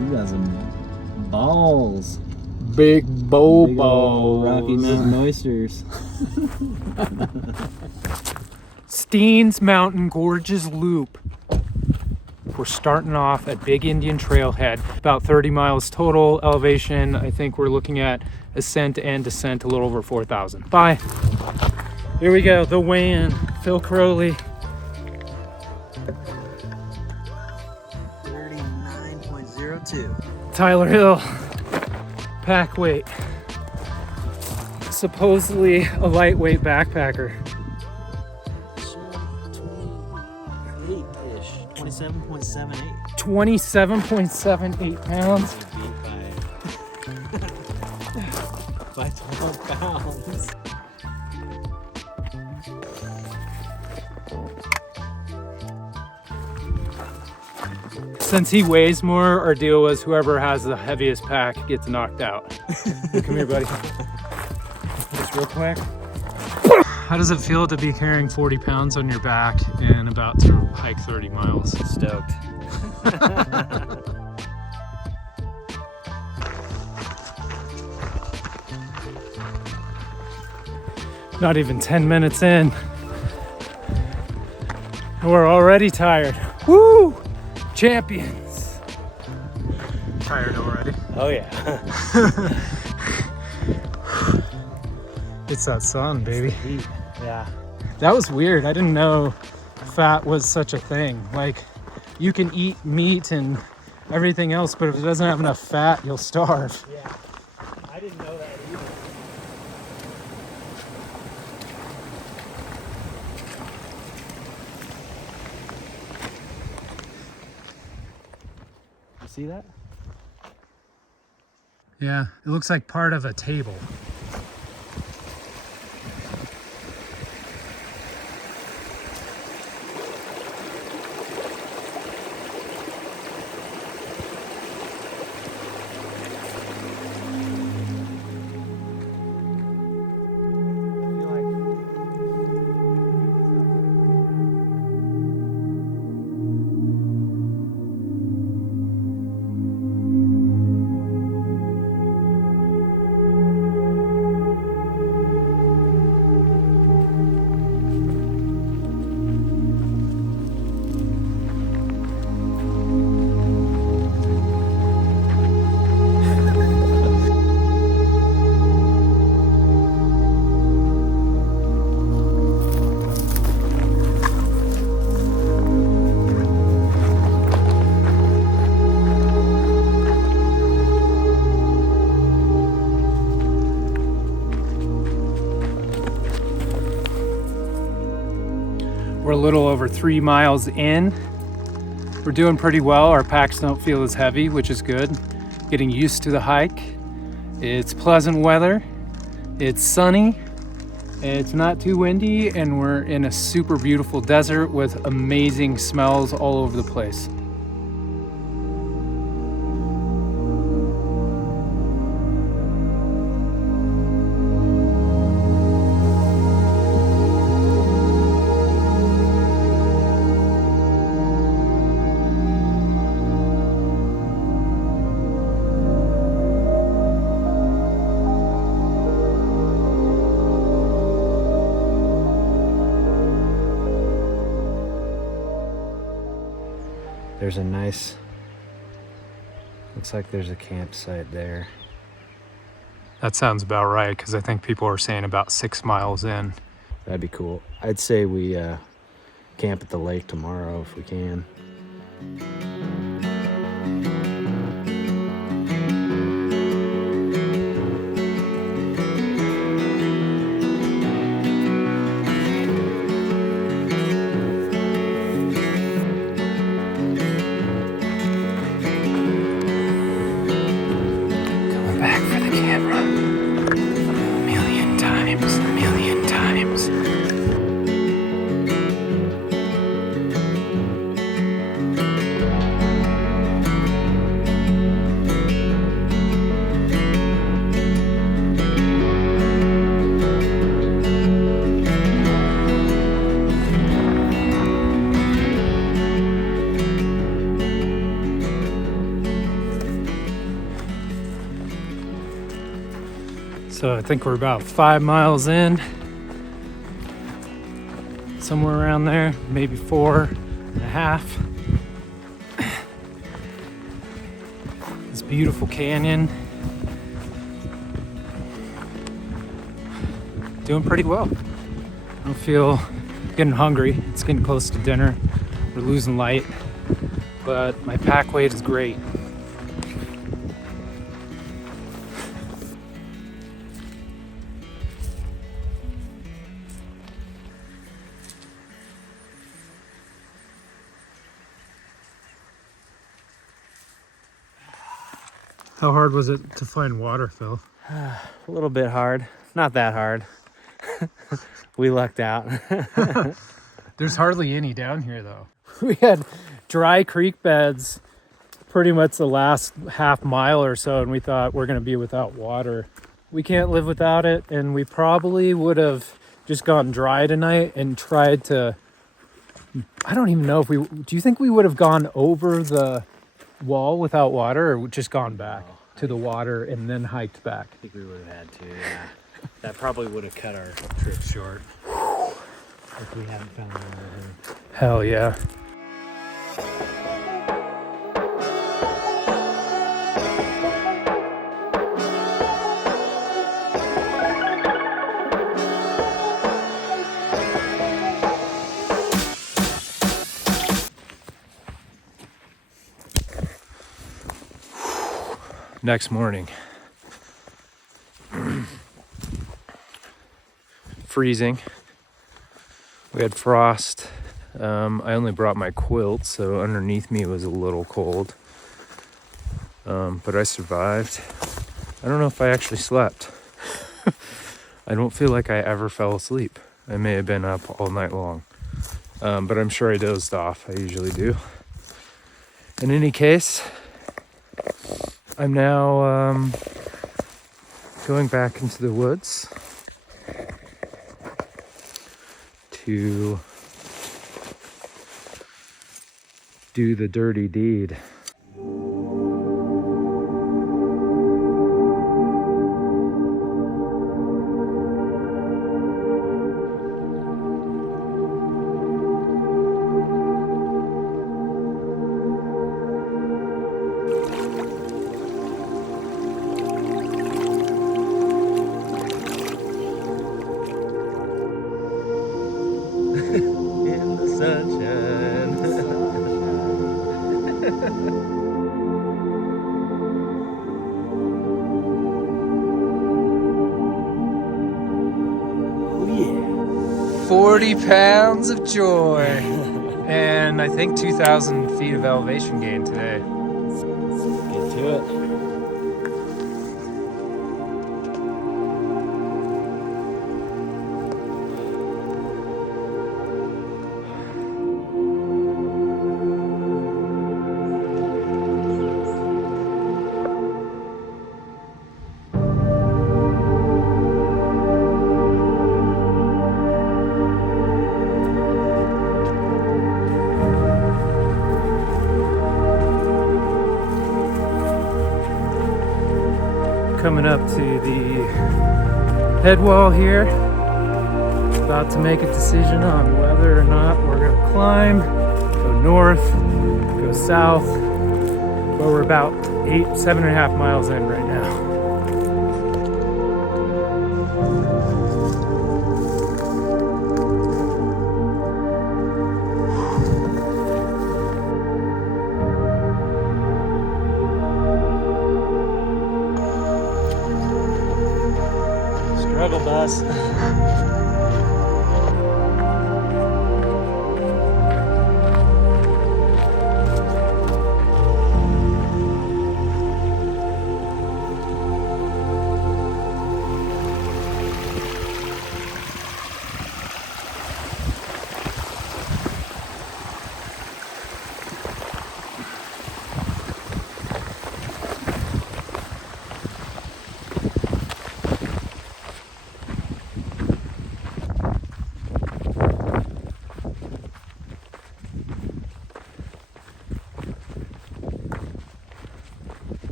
You got some balls. Big Big old balls. Rocky Mountain oysters. Steens Gorges Loop. We're starting off at Big Indian Trailhead, about 30 miles total elevation. I think we're looking at ascent and descent a little over 4,000. Bye. Here we go, the weigh-in. Phil Crowley. 39.02. Tyler Hill. Pack weight. Supposedly a lightweight backpacker. 28-ish. 27.78. 27.78 pounds. Beat by 12 pounds. Since he weighs more, our deal was whoever has the heaviest pack gets knocked out. Come here, buddy. Just real quick. How does it feel to be carrying 40 pounds on your back and about to hike 30 miles? Stoked. Not even 10 minutes in. We're already tired. Woo! Champions. Tired already. Oh yeah. It's that sun, baby. Heat. Yeah. That was weird. I didn't know fat was such a thing. Like, you can eat meat and everything else, but if it doesn't have enough fat, you'll starve. Yeah. I didn't know that either. See that? Yeah, it looks like part of a table. We're a little over 3 miles in. We're doing pretty well. Our packs don't feel as heavy, which is good. Getting used to the hike. It's pleasant weather. It's sunny. It's not too windy, and we're in a super beautiful desert with amazing smells all over the place. There's a nice, looks like there's a campsite there. That sounds about right, because I think people are saying about 6 miles in. That'd be cool. I'd say we camp at the lake tomorrow if we can. Back for the camera. A million times. So I think we're about 5 miles in, somewhere around there, maybe 4.5. This beautiful canyon. Doing pretty well. I don't feel getting hungry. It's getting close to dinner. We're losing light, but my pack weight is great. How hard was it to find water, Phil? A little bit hard. Not that hard. We lucked out. There's hardly any down here, though. We had dry creek beds pretty much the last half mile or so, and we thought we're going to be without water. We can't live without it, and we probably would have just gone dry tonight and tried to... I don't even know if we... Do you think we would have gone over the wall without water, or just gone back to the water and then hiked back? I think we would have had to, yeah. That probably would have cut our trip short if we hadn't found water. Hell yeah. Next morning. Freezing. We had frost. I only brought my quilt, so underneath me it was a little cold. But I survived. I don't know if I actually slept. I don't feel like I ever fell asleep. I may have been up all night long. But I'm sure I dozed off. I usually do. In any case, I'm now going back into the woods to do the dirty deed. In the sunshine. Oh yeah. 40 pounds of joy. And I think 2,000 feet of elevation gain today. Get to it. Coming up to the head wall here. About to make a decision on whether or not we're gonna climb, go north, go south. But we're about 7.5 miles in right now. Struggle bus.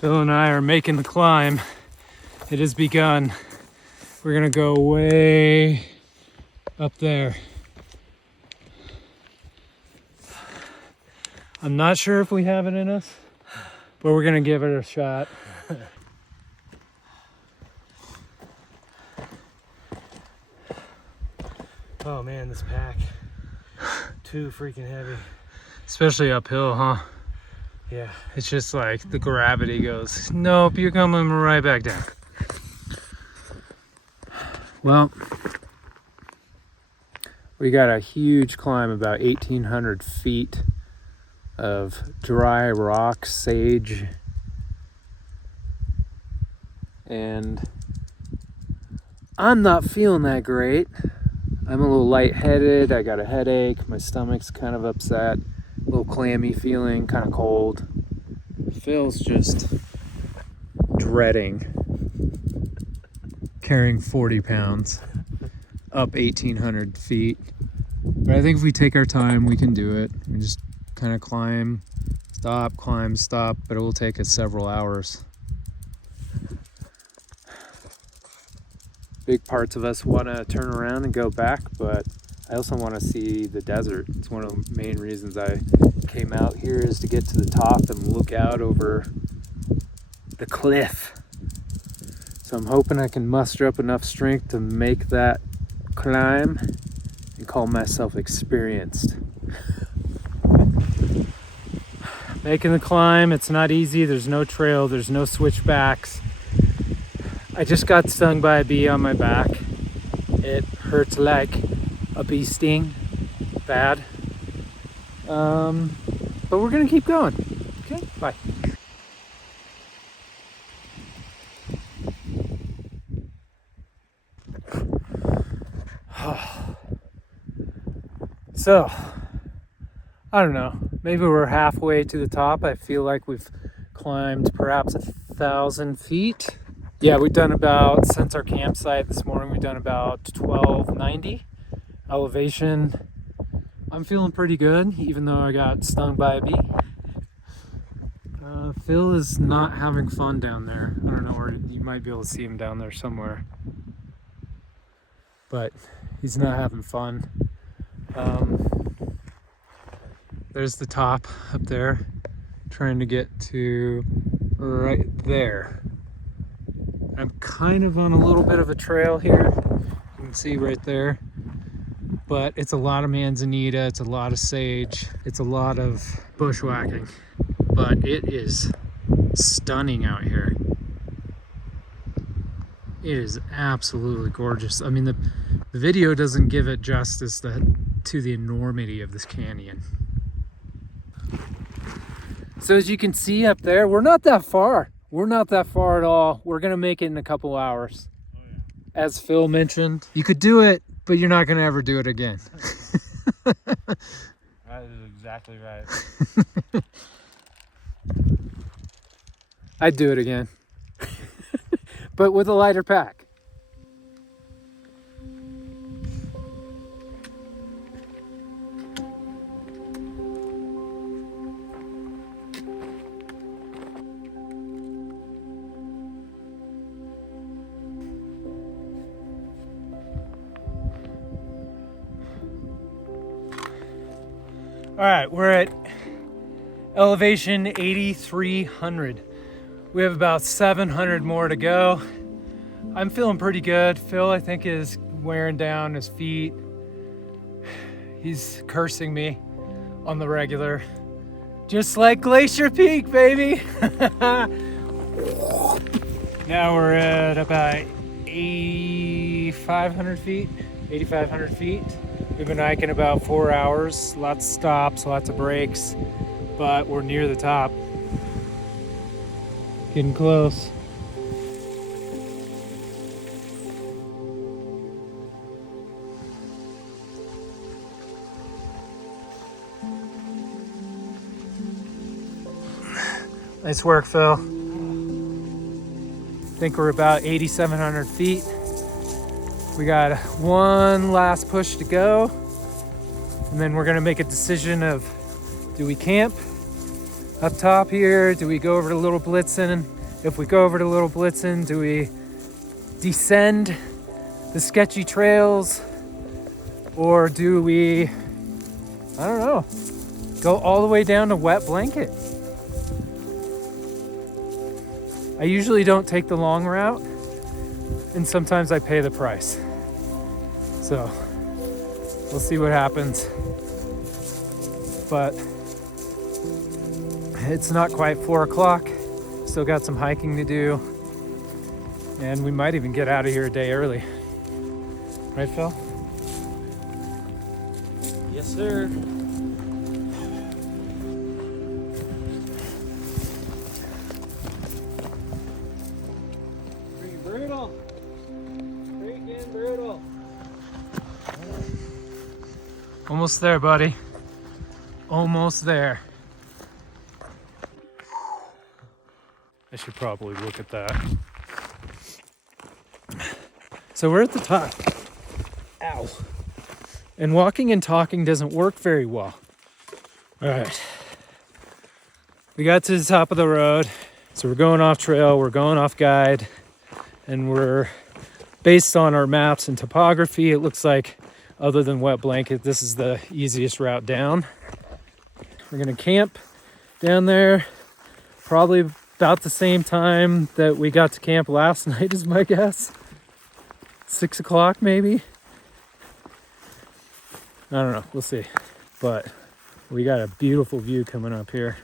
Phil and I are making the climb. It has begun. We're gonna go way up there. I'm not sure if we have it in us, but we're gonna give it a shot. Oh man, this pack, too freaking heavy. Especially uphill, huh? Yeah. It's just like the gravity goes, nope, you're coming right back down. Well, we got a huge climb, about 1,800 feet of dry rock, sage, and I'm not feeling that great. I'm a little lightheaded, I got a headache, my stomach's kind of upset, a little clammy feeling, kind of cold. Phil's just dreading carrying 40 pounds up 1,800 feet. But I think if we take our time, we can do it. We just kind of climb, stop, but it will take us several hours. Big parts of us want to turn around and go back, but I also want to see the desert. It's one of the main reasons I came out here, is to get to the top and look out over the cliff. So I'm hoping I can muster up enough strength to make that climb and call myself experienced. Making the climb, it's not easy. There's no trail, there's no switchbacks. I just got stung by a bee on my back. It hurts like a bee sting, bad. But we're gonna keep going. Okay, bye. So, I don't know, maybe we're halfway to the top. I feel like we've climbed perhaps 1,000 feet. Yeah, we've done about, since our campsite this morning, we've done about 1290 elevation. I'm feeling pretty good, even though I got stung by a bee. Phil is not having fun down there. I don't know where, you might be able to see him down there somewhere. But he's not having fun. There's the top up there, trying to get to right there. I'm kind of on a little bit of a trail here, you can see right there, but it's a lot of manzanita, it's a lot of sage, it's a lot of bushwhacking, but it is stunning out here. It is absolutely gorgeous. I mean, the video doesn't give it justice to the enormity of this canyon. So as you can see up there, we're not that far. We're not that far at all. We're gonna make it in a couple hours. Oh, yeah. As Phil mentioned, you could do it, but you're not gonna ever do it again. That is exactly right. I'd do it again. But with a lighter pack. All right, we're at elevation 8,300. We have about 700 more to go. I'm feeling pretty good. Phil, I think, is wearing down his feet. He's cursing me on the regular. Just like Glacier Peak, baby. Now we're at about 8,500 feet. We've been hiking about 4 hours, lots of stops, lots of breaks, but we're near the top. Getting close. Nice work, Phil. I think we're about 8,700 feet. We got one last push to go, and then we're gonna make a decision of, do we camp up top here? Do we go over to Little Blitzen? If we go over to Little Blitzen, do we descend the sketchy trails? Or do we, I don't know, go all the way down to Wet Blanket? I usually don't take the long route, and sometimes I pay the price. So we'll see what happens. But it's not quite 4 o'clock. Still got some hiking to do. And we might even get out of here a day early. Right, Phil? Yes, sir. Pretty brutal. Freaking brutal. Almost there, buddy. Almost there. I should probably look at that. So we're at the top. Ow. And walking and talking doesn't work very well. All right. We got to the top of the road. So we're going off trail, we're going off guide, and we're based on our maps and topography. It looks like, other than Wet Blanket, this is the easiest route down. We're gonna camp down there, probably about the same time that we got to camp last night is my guess. 6 o'clock maybe. I don't know, we'll see. But we got a beautiful view coming up here.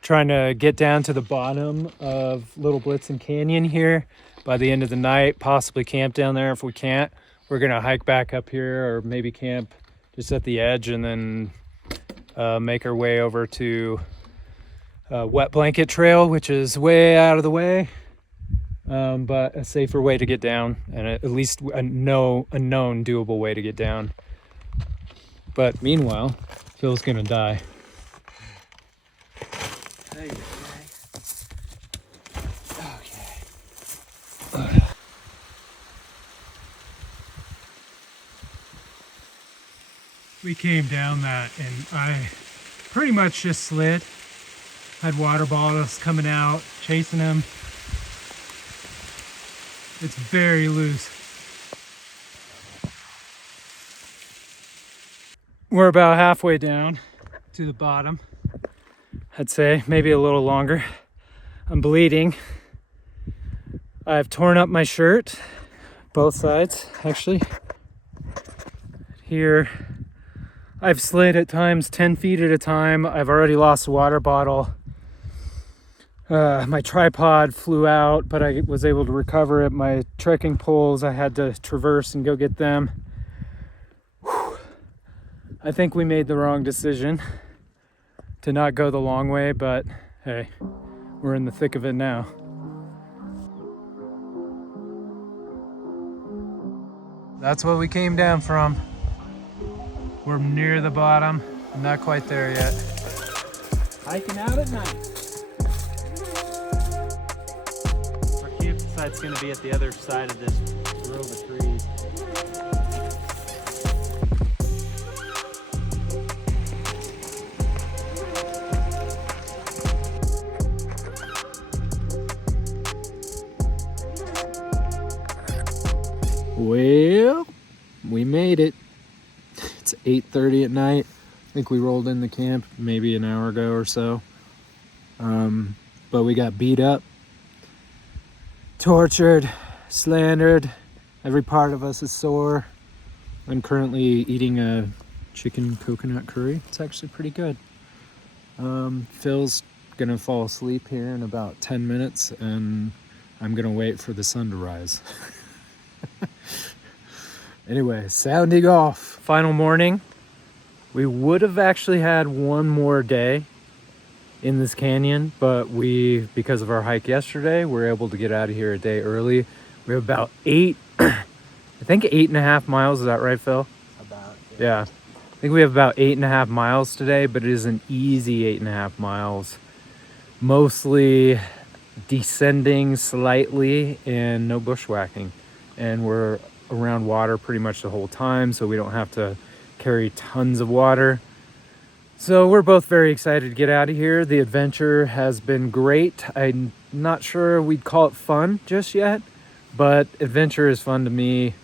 Trying to get down to the bottom of Little Blitzen Canyon here by the end of the night, possibly camp down there. If we can't, we're gonna hike back up here, or maybe camp just at the edge and then make our way over to Wet Blanket Trail, which is way out of the way, but a safer way to get down, and at least a known doable way to get down. But meanwhile, Phil's gonna die. We came down that and I pretty much just slid. Had water bottles coming out, chasing them. It's very loose. We're about halfway down to the bottom. I'd say maybe a little longer. I'm bleeding. I've torn up my shirt, both sides actually. Here, I've slid at times 10 feet at a time. I've already lost a water bottle. My tripod flew out, but I was able to recover it. My trekking poles, I had to traverse and go get them. Whew. I think we made the wrong decision to not go the long way, but hey, we're in the thick of it now. That's what we came down from. We're near the bottom. I'm not quite there yet. Hiking out at night. Our campsite's gonna be at the other side of this grove of trees. Well, we made it. It's 8:30 at night. I think we rolled in the camp maybe an hour ago or so. But we got beat up, tortured, slandered. Every part of us is sore. I'm currently eating a chicken coconut curry. It's actually pretty good. Phil's gonna fall asleep here in about 10 minutes and I'm gonna wait for the sun to rise. Anyway, sounding off. Final morning. We would have actually had one more day in this canyon, but because of our hike yesterday, we're able to get out of here a day early. We have about I think 8.5 miles. Is that right, Phil? About. Yeah. I think we have about 8.5 miles today, but it is an easy 8.5 miles. Mostly descending slightly and no bushwhacking. And we're around water pretty much the whole time, so we don't have to carry tons of water. So we're both very excited to get out of here. The adventure has been great. I'm not sure we'd call it fun just yet, but adventure is fun to me,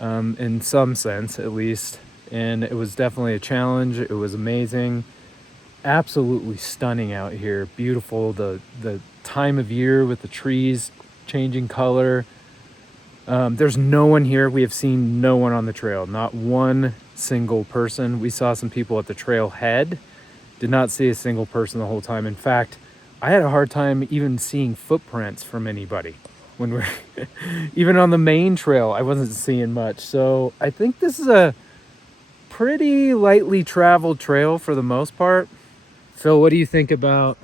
in some sense at least. And it was definitely a challenge. It was amazing. Absolutely stunning out here. Beautiful. The time of year with the trees changing color. There's no one here. We have seen no one on the trail. Not one single person. We saw some people at the trailhead. Did not see a single person the whole time. In fact, I had a hard time even seeing footprints from anybody. When we're even on the main trail, I wasn't seeing much. So I think this is a pretty lightly traveled trail for the most part. Phil, what do you think about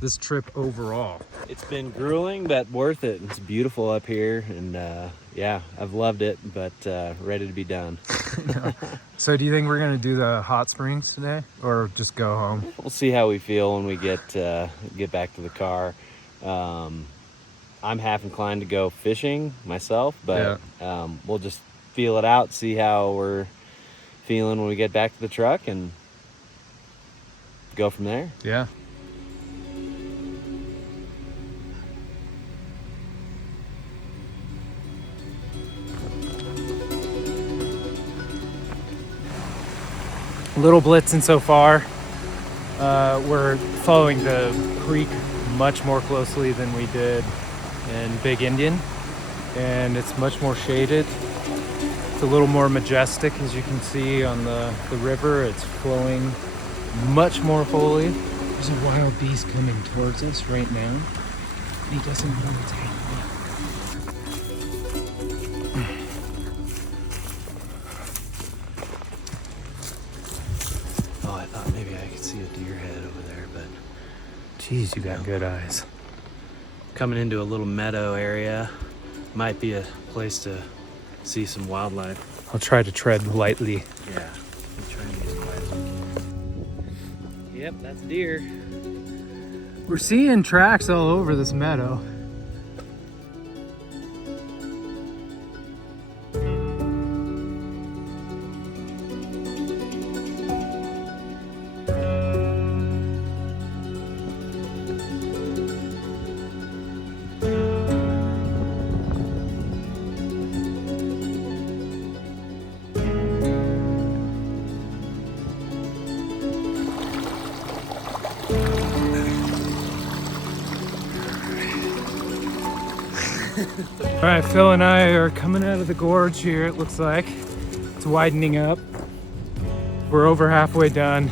this trip overall? It's been grueling, but worth it. It's beautiful up here, and yeah, I've loved it, but ready to be done. So do you think we're gonna do the hot springs today, or just go home? We'll see how we feel when we get back to the car. I'm half inclined to go fishing myself, but we'll just feel it out, see how we're feeling when we get back to the truck, and go from there. Yeah. Little Blitzen so far. We're following the creek much more closely than we did in Big Indian, and it's much more shaded. It's a little more majestic, as you can see on the river. It's flowing much more fully. There's a wild beast coming towards us right now. He doesn't know what's happening. Oh, I thought maybe I could see a deer head over there, but Jeez, you got good eyes. coming into a little meadow area might be a place to see some wildlife. I'll try to tread lightly. Yeah, I'm trying to use quiet as we can. Yep, that's deer. We're seeing tracks all over this meadow. All right, Phil and I are coming out of the gorge here, it looks like. It's widening up. We're over halfway done.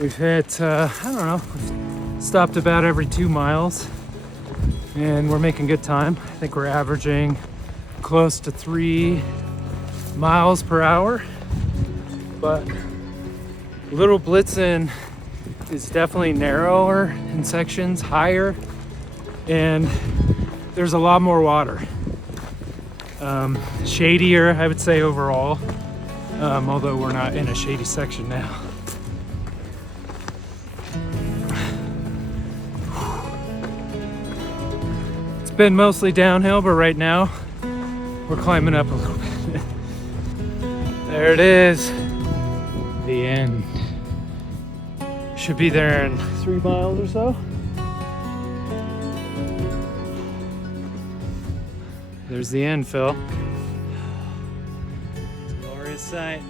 We've hit, I don't know, we've stopped about every 2 miles, and we're making good time. I think we're averaging close to 3 miles per hour, but Little Blitzen is definitely narrower in sections, higher, and there's a lot more water. Shadier, I would say, overall, although we're not in a shady section now. It's been mostly downhill, but right now we're climbing up a little bit. There it is, the end. Should be there in 3 miles or so. There's the end, Phil. It's a glorious sight.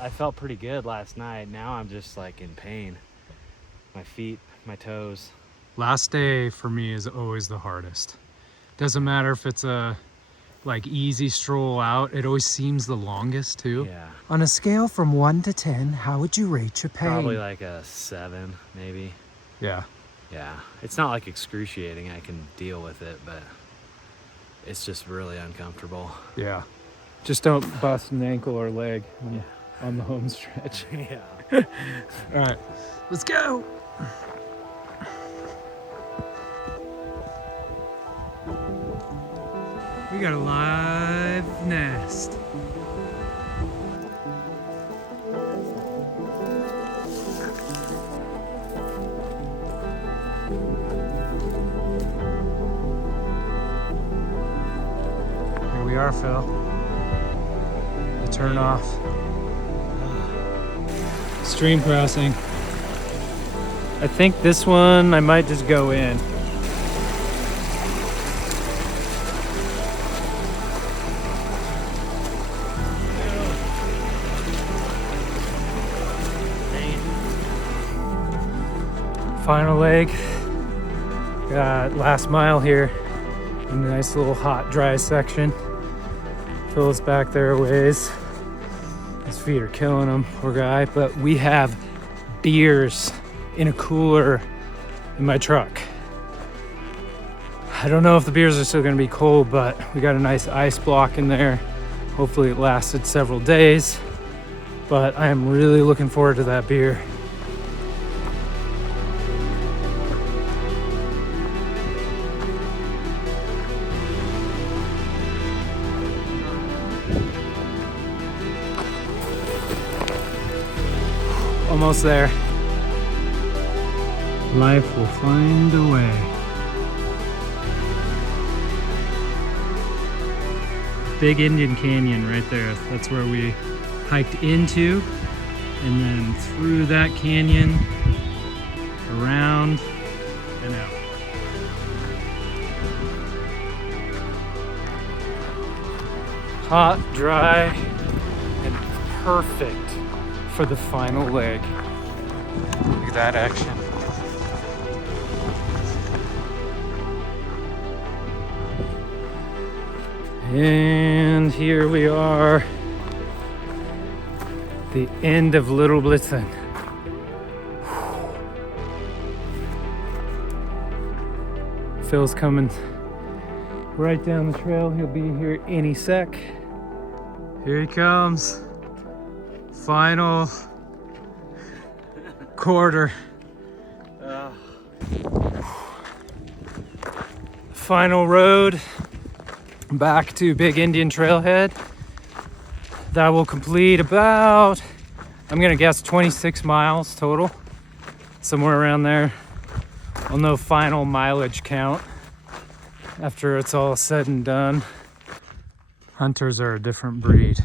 I felt pretty good last night. Now I'm just like in pain. My feet, my toes. Last day for me is always the hardest. Doesn't matter if it's a like easy stroll out, it always seems the longest too. Yeah. On a scale from 1 to 10, how would you rate your pain? Probably like a 7, maybe. Yeah. Yeah. It's not like excruciating. I can deal with it, but it's just really uncomfortable. Yeah. Just don't bust an ankle or leg on the home stretch. Yeah. All right, let's go. got a live nest. Here we are, Phil. The turn off. Stream crossing. I think this one I might just go in. Final leg. Got last mile here. A nice little hot, dry section. Phil's back there a ways. His feet are killing him, poor guy. But we have beers in a cooler in my truck. I don't know if the beers are still gonna be cold, but we got a nice ice block in there. Hopefully it lasted several days, but I am really looking forward to that beer. Almost there. Life will find a way. Big Indian Canyon right there. That's where we hiked into, and then through that canyon, around and out. Hot, dry, and perfect for the final leg. Look at that action. And here we are, the end of Little Blitzen. Phil's coming right down the trail. He'll be here any sec. Here he comes. Final quarter. Final road back to Big Indian Trailhead. That will complete about, I'm gonna guess 26 miles total, somewhere around there. I'll know final mileage count after it's all said and done. Hunters are a different breed.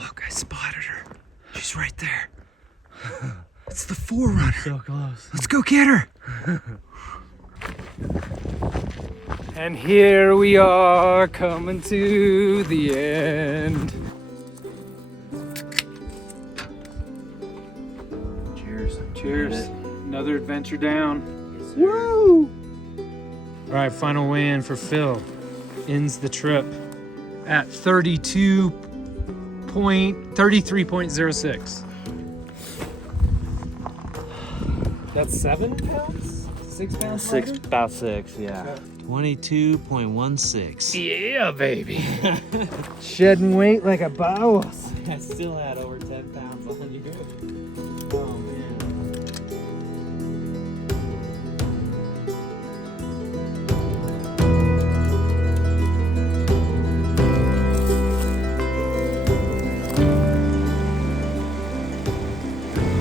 Look, I spotted her. She's right there. It's the forerunner. So close. Let's go get her. And here we are, coming to the end. Cheers. Cheers. Another adventure down. Yes, sir. Woo! All right, final weigh-in for Phil. Ends the trip at 33.06. That's 7 pounds? 6 pounds? Six, lighter? about 6, yeah. 22.16. Yeah, baby. Shedding weight like a boss. I still had over 10 pounds on you. Oh, man.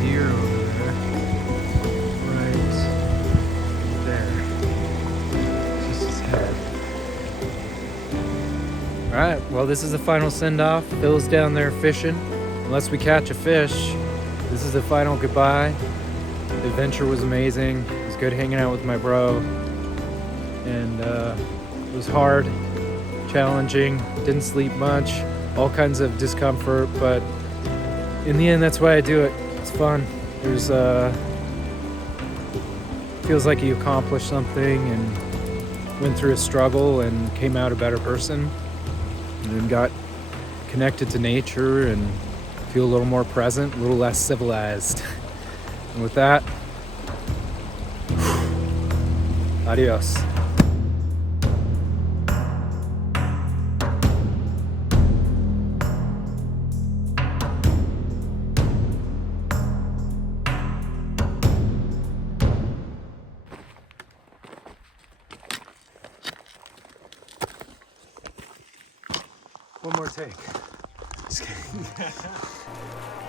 Deer over there. Right there. Just his head. All right, well, this is the final send-off. Phil's down there fishing. Unless we catch a fish, this is the final goodbye. The adventure was amazing. It was good hanging out with my bro. And it was hard, challenging, didn't sleep much, all kinds of discomfort, but in the end, that's why I do it. It's fun. There's feels like you accomplished something and went through a struggle and came out a better person, and then got connected to nature and feel a little more present, a little less civilized. And with that, adios. One more take. Just kidding.